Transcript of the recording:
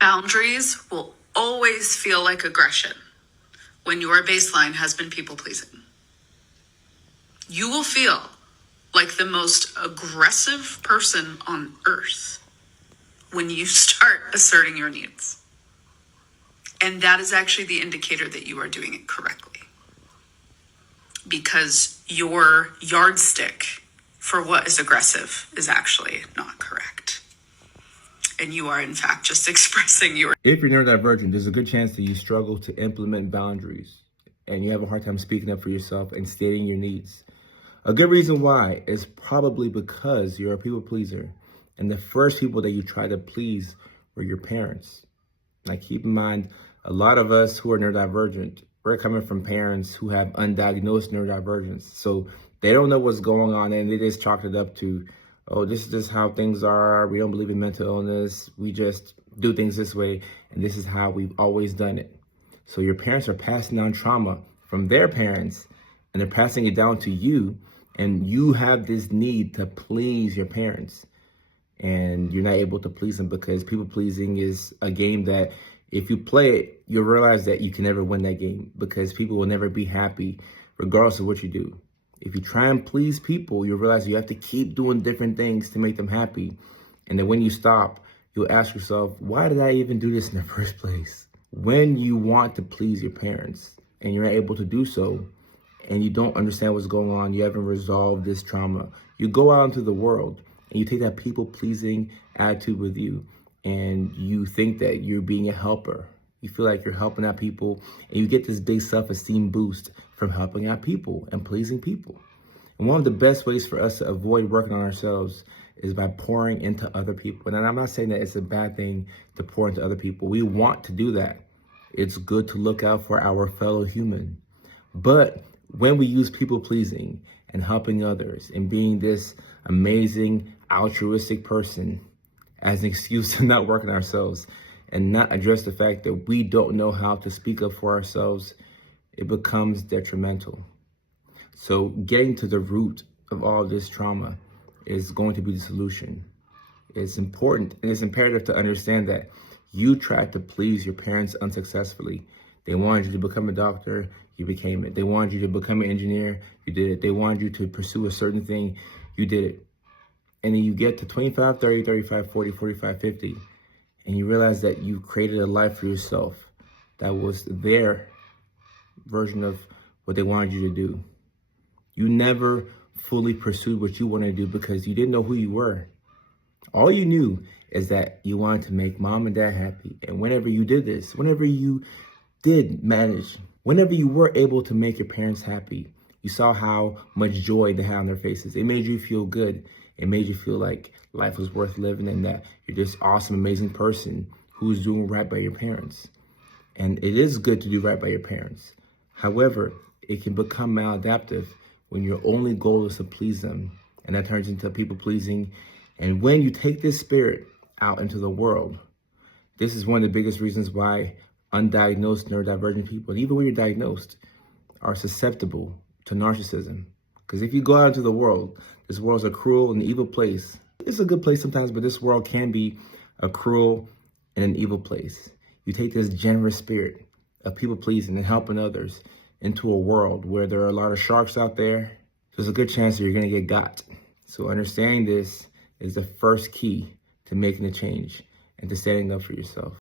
Boundaries will always feel like aggression when your baseline has been people pleasing. You will feel like the most aggressive person on earth when you start asserting your needs. And that is actually the indicator that you are doing it correctly. Because your yardstick for what is aggressive is actually not correct. And you are, in fact, just expressing your... If you're neurodivergent, there's a good chance that you struggle to implement boundaries and you have a hard time speaking up for yourself and stating your needs. A good reason why is probably because you're a people pleaser. And the first people that you try to please were your parents. Now, keep in mind, a lot of us who are neurodivergent, we're coming from parents who have undiagnosed neurodivergence. So they don't know what's going on and they just chalk it up to, oh, this is just how things are. We don't believe in mental illness. We just do things this way. And this is how we've always done it. So your parents are passing down trauma from their parents and they're passing it down to you. And you have this need to please your parents. And you're not able to please them because people pleasing is a game that if you play it, you'll realize that you can never win that game because people will never be happy regardless of what you do. If you try and please people, you'll realize you have to keep doing different things to make them happy. And then when you stop, you'll ask yourself, why did I even do this in the first place? When you want to please your parents and you're not able to do so, and you don't understand what's going on, you haven't resolved this trauma, you go out into the world and you take that people-pleasing attitude with you and you think that you're being a helper. You feel like you're helping out people and you get this big self-esteem boost from helping out people and pleasing people. And one of the best ways for us to avoid working on ourselves is by pouring into other people. And I'm not saying that it's a bad thing to pour into other people. We want to do that. It's good to look out for our fellow human. But when we use people-pleasing and helping others and being this amazing, altruistic person as an excuse to not work on ourselves and not address the fact that we don't know how to speak up for ourselves, it becomes detrimental. So getting to the root of all this trauma is going to be the solution. It's important and it's imperative to understand that you tried to please your parents unsuccessfully. They wanted you to become a doctor, you became it. They wanted you to become an engineer, you did it. They wanted you to pursue a certain thing, you did it. And then you get to 25, 30, 35, 40, 45, 50, and you realize that you created a life for yourself that was their version of what they wanted you to do. You never fully pursued what you wanted to do because you didn't know who you were. All you knew is that you wanted to make mom and dad happy. And whenever you did this, whenever you did manage, whenever you were able to make your parents happy, you saw how much joy they had on their faces. It made you feel good. It made you feel like life was worth living and that you're this awesome, amazing person who's doing right by your parents. And it is good to do right by your parents. However, it can become maladaptive when your only goal is to please them. And that turns into people pleasing. And when you take this spirit out into the world, this is one of the biggest reasons why undiagnosed neurodivergent people, and even when you're diagnosed, are susceptible to narcissism. Because if you go out into the world, this world's a cruel and evil place. It's a good place sometimes, but this world can be a cruel and an evil place. You take this generous spirit of people pleasing and helping others into a world where there are a lot of sharks out there. There's a good chance that you're going to get got. So understanding this is the first key to making a change and to standing up for yourself.